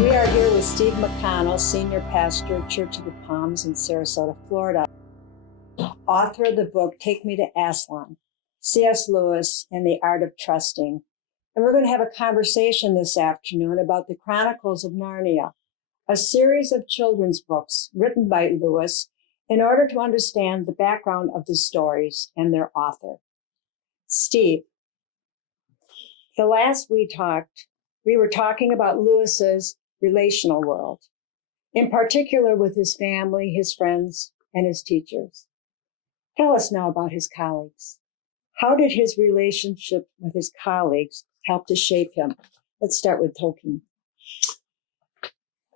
We are here with Steve McConnell, Senior Pastor, Church of the Palms in Sarasota, Florida, author of the book, Take Me to Aslan, C.S. Lewis and the Art of Trusting. And we're going to have a conversation this afternoon about the Chronicles of Narnia, a series of children's books written by Lewis in order to understand the background of the stories and their author. Steve, the last we talked, we were talking about Lewis's relational world, in particular with his family, his friends, and his teachers. Tell us now about his colleagues. How did his relationship with his colleagues help to shape him? Let's start with Tolkien.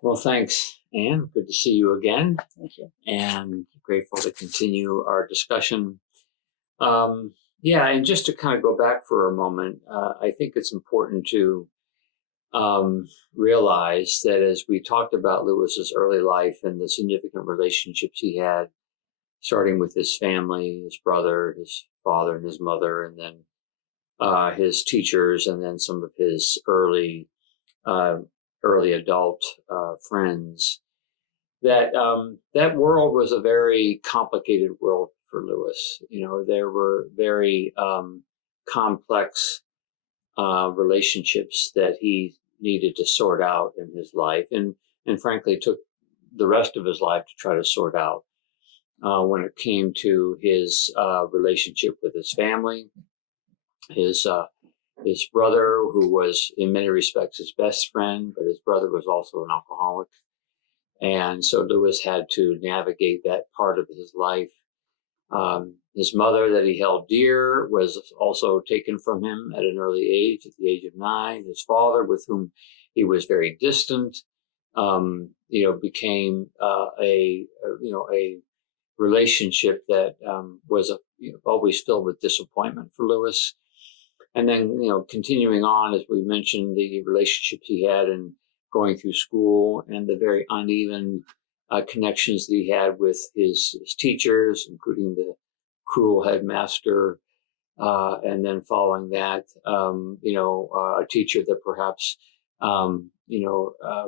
Well, thanks, Anne. Good to see you again. Thank you. And grateful to continue our discussion. And just to kind of go back for a moment, I think it's important to realize that as we talked about Lewis's early life and the significant relationships he had, starting with his family, his brother, his father and his mother, and then his teachers, and then some of his early adult friends, that world was a very complicated world for Lewis. You know, there were very complex relationships that he needed to sort out in his life, and frankly took the rest of his life to try to sort out when it came to his relationship with his family, his brother, who was in many respects his best friend, but his brother was also an alcoholic. And so Lewis had to navigate that part of his life. His mother, that he held dear, was also taken from him at an early age, at the age of 9. His father, with whom he was very distant, became a relationship that was always filled with disappointment for Lewis. And then, continuing on, as we mentioned, the relationships he had in going through school and the very uneven connections that he had with his teachers, including the cruel headmaster, and then following that, a teacher that perhaps,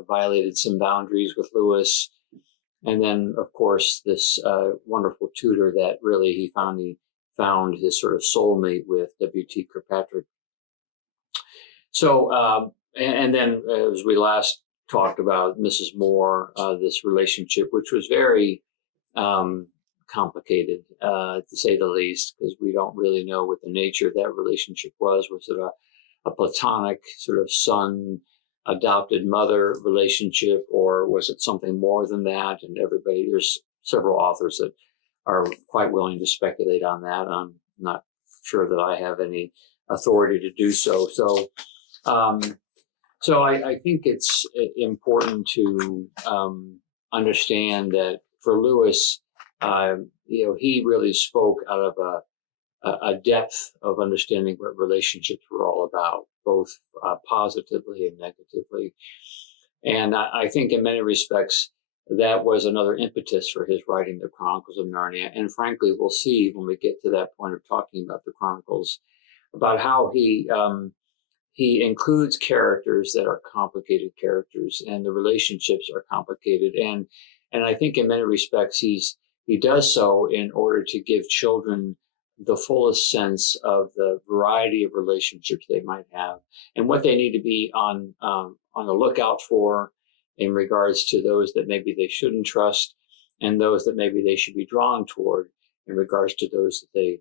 violated some boundaries with Lewis. And then, of course, this wonderful tutor that really he found his sort of soulmate with, W.T. Kirkpatrick. So, and then as we last talked about Mrs. Moore, this relationship, which was very complicated, to say the least, because we don't really know what the nature of that relationship was. Was it a platonic sort of son adopted mother relationship, or was it something more than that? And there's several authors that are quite willing to speculate on that. I'm not sure that I have any authority to do so. So I think it's important to understand that for Lewis, he really spoke out of a depth of understanding what relationships were all about, both positively and negatively. And I think in many respects, that was another impetus for his writing the Chronicles of Narnia. And frankly, we'll see when we get to that point of talking about the Chronicles, about how he includes characters that are complicated characters, and the relationships are complicated. And I think in many respects, he does so in order to give children the fullest sense of the variety of relationships they might have and what they need to be on the lookout for in regards to those that maybe they shouldn't trust, and those that maybe they should be drawn toward in regards to those that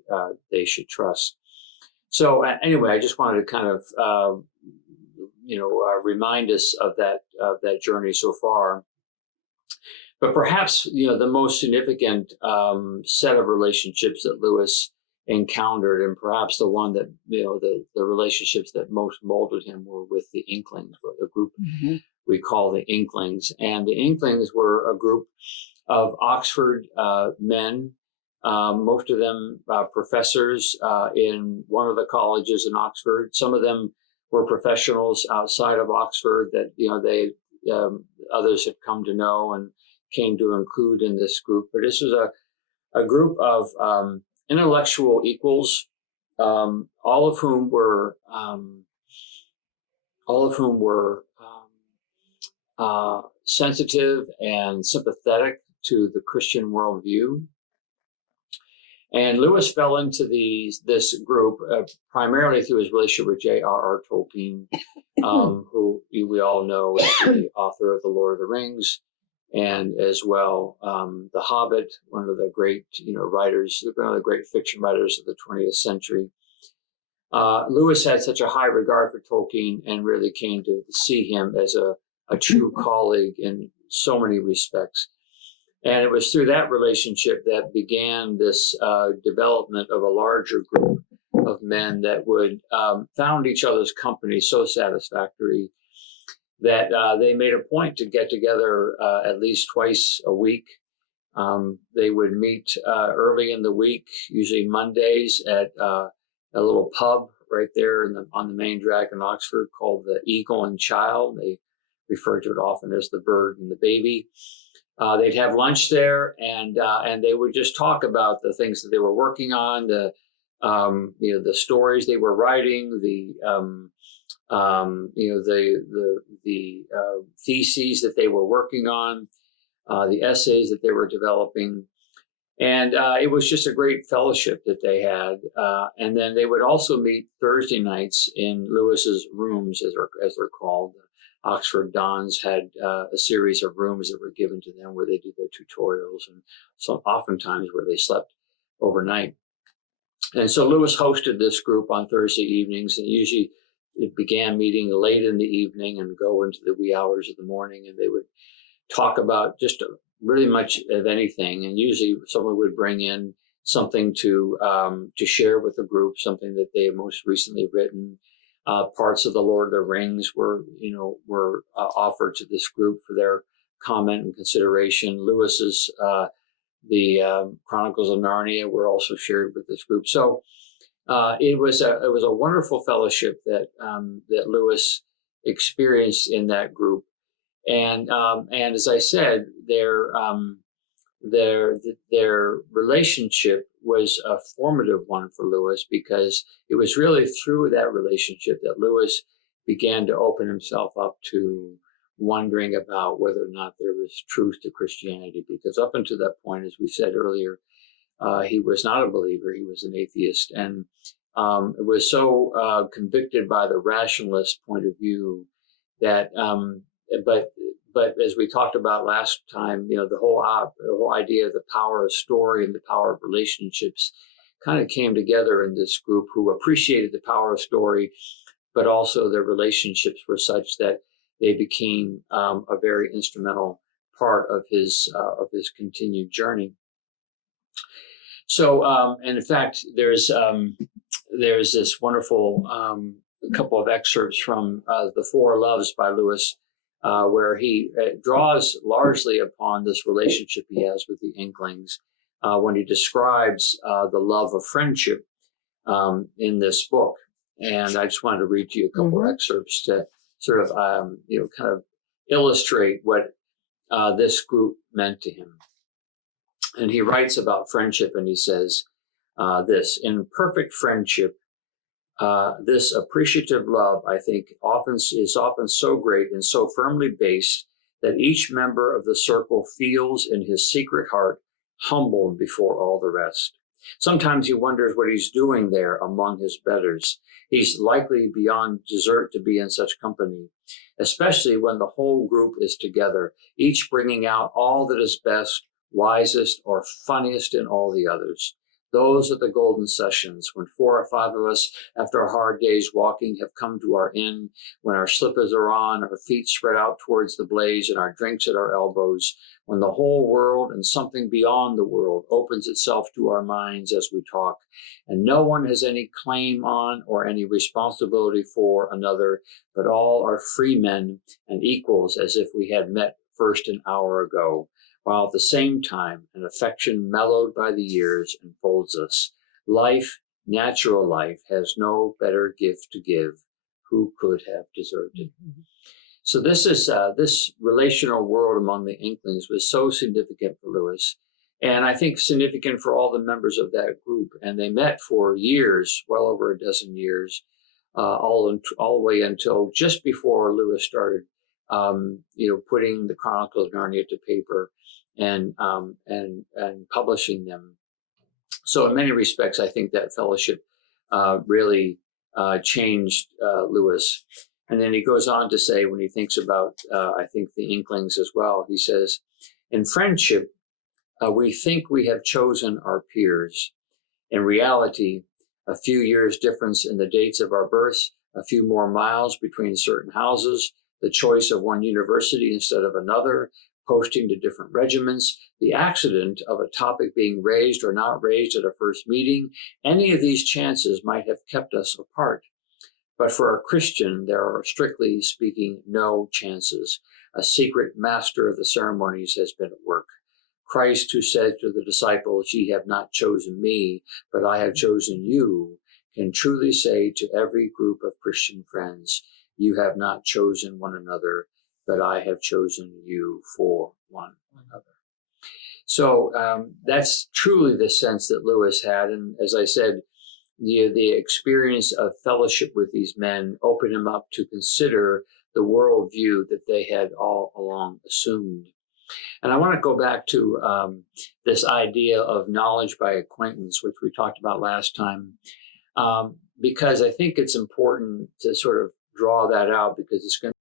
they should trust. So anyway, I just wanted to kind of remind us of that journey so far. But perhaps the most significant set of relationships that Lewis encountered, and perhaps the one that the relationships that most molded him, were with the Inklings, or the group we call the Inklings. And the Inklings were a group of Oxford men, most of them professors in one of the colleges in Oxford. Some of them were professionals outside of Oxford that others have come to know and came to include in this group. But this was a group of intellectual equals, all of whom were sensitive and sympathetic to the Christian worldview. And Lewis fell into this group primarily through his relationship with J.R.R. Tolkien, who we all know is the author of The Lord of the Rings, and as well The Hobbit, one of the great writers, one of the great fiction writers of the 20th century. Lewis had such a high regard for Tolkien and really came to see him as a true colleague in so many respects. And it was through that relationship that began this development of a larger group of men that would found each other's company so satisfactory that they made a point to get together at least twice a week. They would meet early in the week, usually Mondays, at a little pub right there on the main drag in Oxford called the Eagle and Child. They refer to it often as the Bird and the Baby. They'd have lunch there, and they would just talk about the things that they were working on, the stories they were writing, the theses that they were working on, the essays that they were developing, and it was just a great fellowship that they had. And then they would also meet Thursday nights in Lewis's rooms, as they're called. Oxford Dons had a series of rooms that were given to them where they did their tutorials, and so oftentimes where they slept overnight. And so Lewis hosted this group on Thursday evenings, and usually it began meeting late in the evening and go into the wee hours of the morning, and they would talk about just really much of anything. And usually someone would bring in something to share with the group, something that they had most recently written. Parts of the Lord of the Rings were offered to this group for their comment and consideration. Lewis's the Chronicles of Narnia were also shared with this group. So it was a wonderful fellowship that Lewis experienced in that group, and as I said, their relationship was a formative one for Lewis, because it was really through that relationship that Lewis began to open himself up to wondering about whether or not there was truth to Christianity. Because up until that point, as we said earlier, he was not a believer; he was an atheist, and was so convicted by the rationalist point of view that, but as we talked about last time, the whole idea of the power of story and the power of relationships kind of came together in this group, who appreciated the power of story, but also their relationships were such that they became a very instrumental part of his continued journey. So, and in fact, there's this wonderful couple of excerpts from The Four Loves by Lewis, where he draws largely upon this relationship he has with the Inklings when he describes the love of friendship in this book. And I just wanted to read to you a couple of excerpts to sort of, kind of illustrate what this group meant to him. And he writes about friendship, and he says this: in perfect friendship, this appreciative love, I think, is often so great and so firmly based that each member of the circle feels in his secret heart humbled before all the rest. Sometimes he wonders what he's doing there among his betters. He's likely beyond desert to be in such company, especially when the whole group is together, each bringing out all that is best, wisest, or funniest in all the others. Those are the golden sessions, when 4 or 5 of us, after a hard day's walking, have come to our inn, when our slippers are on, our feet spread out towards the blaze, and our drinks at our elbows, when the whole world and something beyond the world opens itself to our minds as we talk, and no one has any claim on or any responsibility for another, but all are free men and equals, as if we had met first an hour ago, while at the same time an affection mellowed by the years enfolds us. Life, natural life, has no better gift to give. Who could have deserved it? Mm-hmm. So this relational world among the Inklings was so significant for Lewis, and I think significant for all the members of that group. And they met for years, well over a dozen years, all the way until just before Lewis started putting the Chronicles of Narnia to paper and publishing them. So in many respects, I think that fellowship really changed Lewis. And then he goes on to say, when he thinks about, I think, the Inklings as well, he says, in friendship, we think we have chosen our peers. In reality, a few years difference in the dates of our births, a few more miles between certain houses, the choice of one university instead of another, posting to different regiments, the accident of a topic being raised or not raised at a first meeting, any of these chances might have kept us apart. But for a Christian, there are, strictly speaking, no chances. A secret master of the ceremonies has been at work. Christ, who said to the disciples, "Ye have not chosen me, but I have chosen you," can truly say to every group of Christian friends, "You have not chosen one another, but I have chosen you for one another." So that's truly the sense that Lewis had. And as I said, the experience of fellowship with these men opened him up to consider the worldview that they had all along assumed. And I want to go back to this idea of knowledge by acquaintance, which we talked about last time, because I think it's important to sort of draw that out, because it's going to